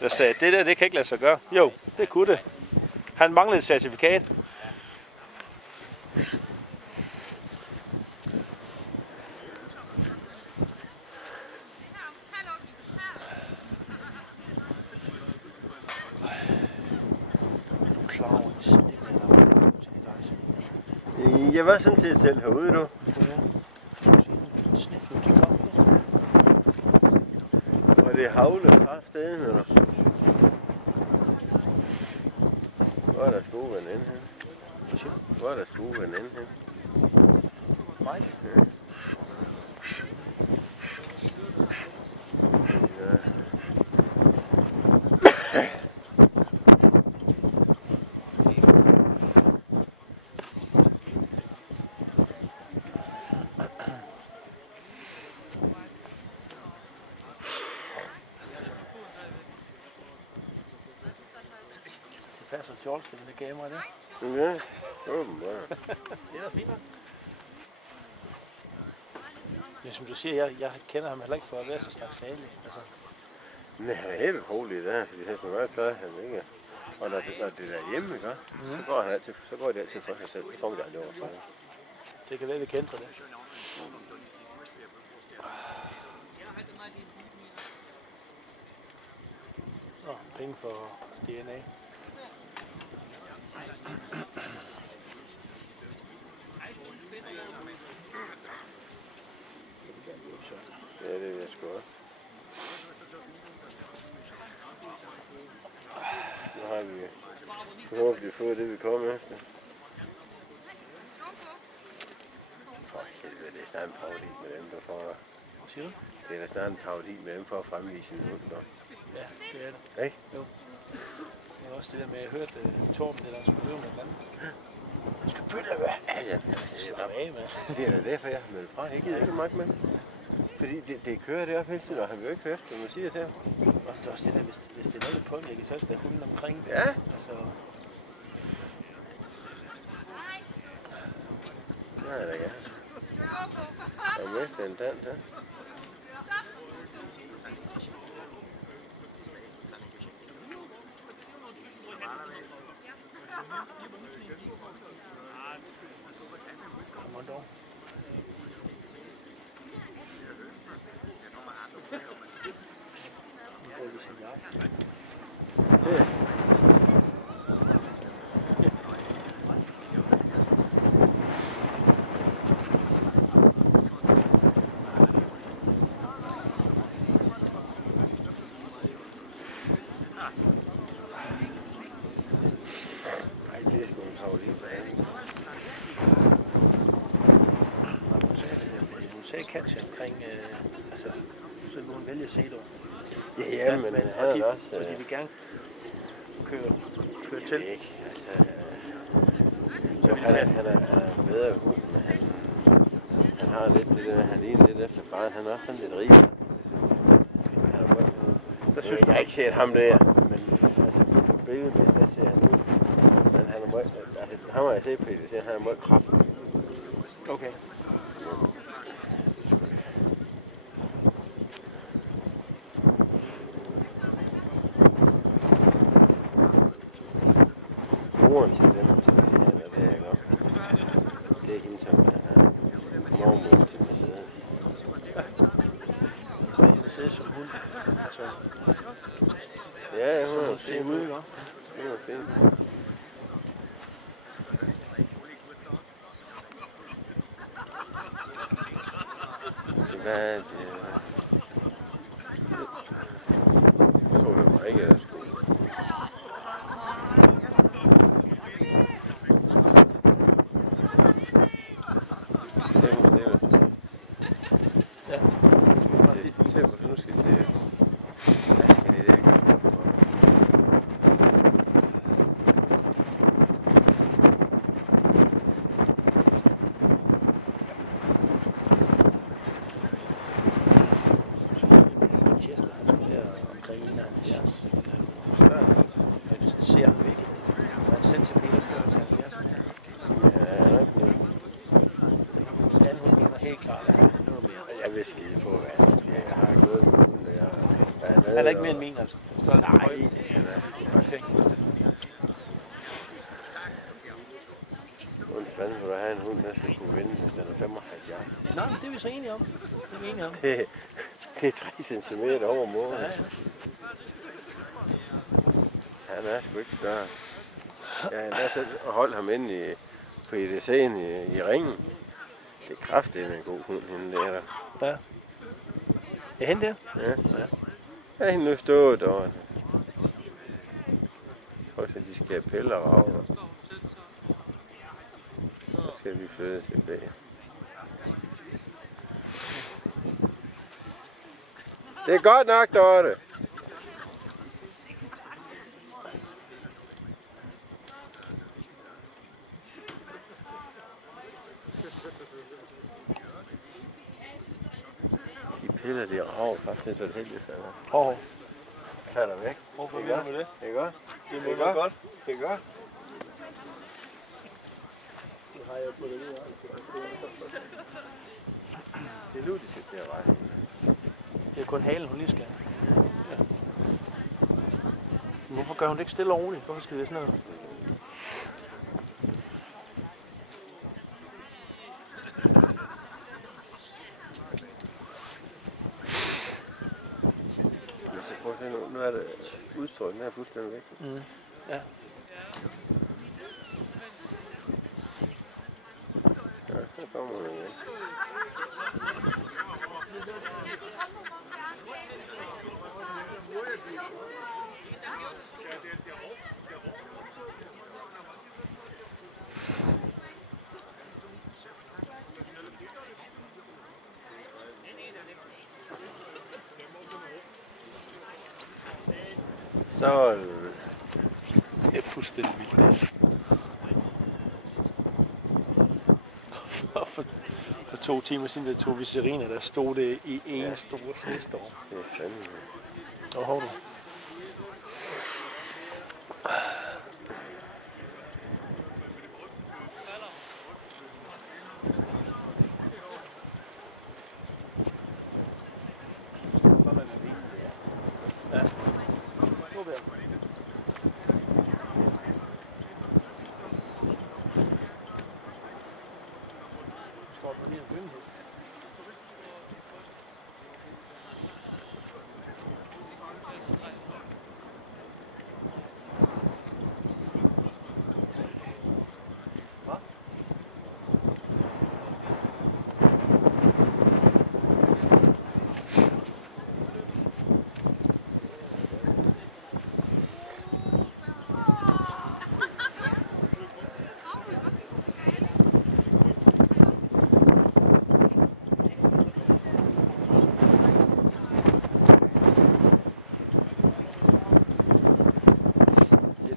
der sagde, det kan ikke lade sig gøre. Jo, det kunne det. Han manglede et certifikat. Jeg var sådan set selv herude, du. Og det havlede kraftedeme, eller? Hvor er der skoven inde hen? Hvor er der skoven inde hen? Nej. Passer sjovt til den kamera der. Ja, åbenbart. Det er da fint nok. Ja, som du siger, jeg kender ham heller ikke for at være så slags salig. Altså. Nej, han er helt utrolig der, fordi han kan være klar, han ikke. Og når det er hjemme, ikke? Så går han altid, så går det altid for sig selv. Så kommer det aldrig over for ham. Det kan være, vi kender det. Så, penge for DNA. Ja, det vil jeg sgu også. Nu har vi forhåbentlig fået det, vi kommer efter. For helvede, det er snart en parodi med dem, der får... Hvad siger du? Det er da snart en parodi med dem for at fremvise en hund, der. Ja, det er det. Ikke? Jo. Det er også det der med, at jeg hørte Torben, det der skulle løbe med et andet. Du skal bøtte af, Ja, ja. Slap af, mand. Det er da derfor, jeg har meldt fra. Jeg gider ikke så meget med. Fordi det kører det op hele tiden, og han vil jo ikke høre efter, man siger til ham. Og det er også det der, hvis det er noget, der påvirker, så er det hunden omkring. Ja. Altså, Nej, da ja. Og mest en tand, ja. kommer dog. Katja omkring, altså, så må hun vælge at se det. Ja, men han er også... Fordi vi gerne køre til. Ikke, altså... Så han er bedre hund, men han har lidt det der, han ligner lidt efter barn. Han er også sådan lidt rig. Han er godt... Der synes jeg har ikke set ham der, men altså på billedet, der ser han ud. Men han er meget... Altså, ham har jeg set på det, han er meget kraftig. Okay. Moren til den, det er godt. Det er hende, som er mormor til Mercedes. Ja. Mercedes som hund. Altså, ja, hun er fin ud, ikke? Hun er fin. Hvad er det? Jeg tror, det var ikke, der skulle. Helt klart. Ja. Noget mere. Jeg vil skide på, hvad jeg har gået med hunden. Han er ikke mere end min, altså. Nej, okay. Hvordan fanden vil du have en hund, der skal kunne vinde, hvis den er 75? Nej, men det er vi så enige om. Det er vi enige om. Det er 3 cm over målen. Ja. Han er sgu ikke større. Jeg har selv holdt ham inde på EDC'en i ringen. Det er kraftigt med en god hund, hende der. Ja. Er hende der? Ja. Ja, hende nu stået over. Også at de skal have piller og rave. Så skal vi flytte tilbage. Det er godt nok, Dorte. De piller, de rav faktisk så heldigt. Tag dig væk. Hvorfor vil du med det? Det er godt. Det må være godt. Det er godt. Det har jeg fået det lige. Det er nu, de skal til at regne. Det er kun halen, hun lige skal. Ja. Hvorfor gør hun det ikke stille og roligt? Hvorfor skal det sådan noget? Nu er det udstrålet, den her fuldstændig væk. Mm. Ja. Ja, så kommer den igen. Så Det er fuldstændig vildt. For 2 timer siden, der tog vi Serena, der stod det i en stor snestorm. det er fandme. Og hov du. Ja.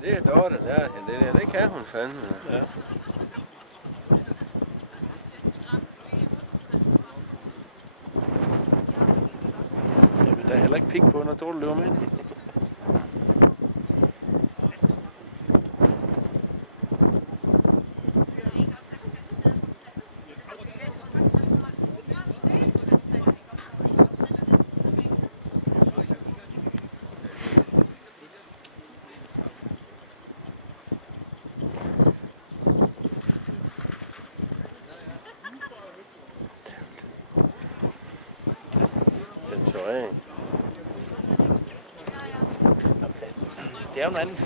Det er Dorte der, det kan hun fandme. Ja. Jamen, der er heller ikke pik på, når Dorte løber med ind. Censurering. Det er jo en anden.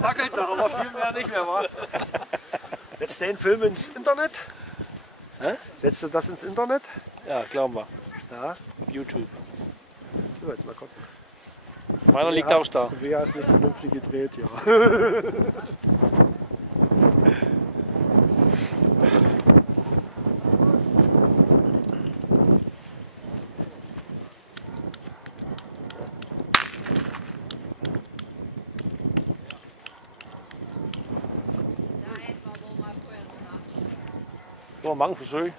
paar wackelt noch, aber viel mehr nicht mehr, wa? Setzt du den Film ins Internet? Hä? Setzt du das ins Internet? Ja, glauben wir. Ja. YouTube. So, jetzt mal kurz. Meiner liegt auch da. Wer ist nicht vernünftig gedreht, ja. Så mange forsøg.